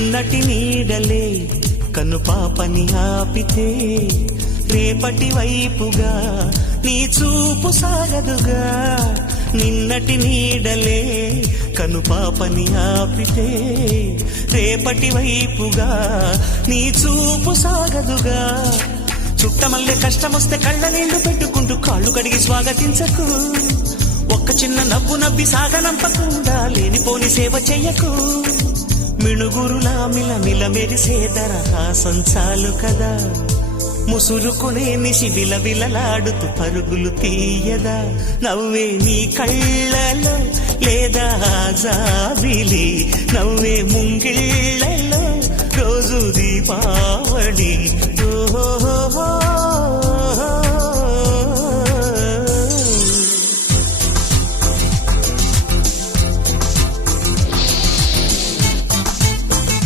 నటి నీడలే కను పాపని ఆపితే రేపటి వైపుగా నీ చూపు సాగదుగా. నిన్నటి నీడలే కను పాపని ఆపితే రేపటి వైపుగా నీ చూపు సాగదుగా. చుట్టమల్లే కష్టమొస్తే కళ్ళ నీళ్లు పెట్టుకుంటూ కాళ్ళు కడిగి స్వాగతించకు. ఒక్క చిన్న నవ్వు నవ్వి సాగనంపకుండా లేనిపోని సేవ చెయ్యకు. మిణుగురులా మిలమిల మెరిసే దరహాసం చాలు కదా. ముసురుకునే నిశి విలవిలలాడుతూ పరుగులు తీయదా. నవ్వే నీ కళ్ళలో లేదా జాబిలి, నవ్వే ముంగిళ్ళలో రోజు దీపావళి.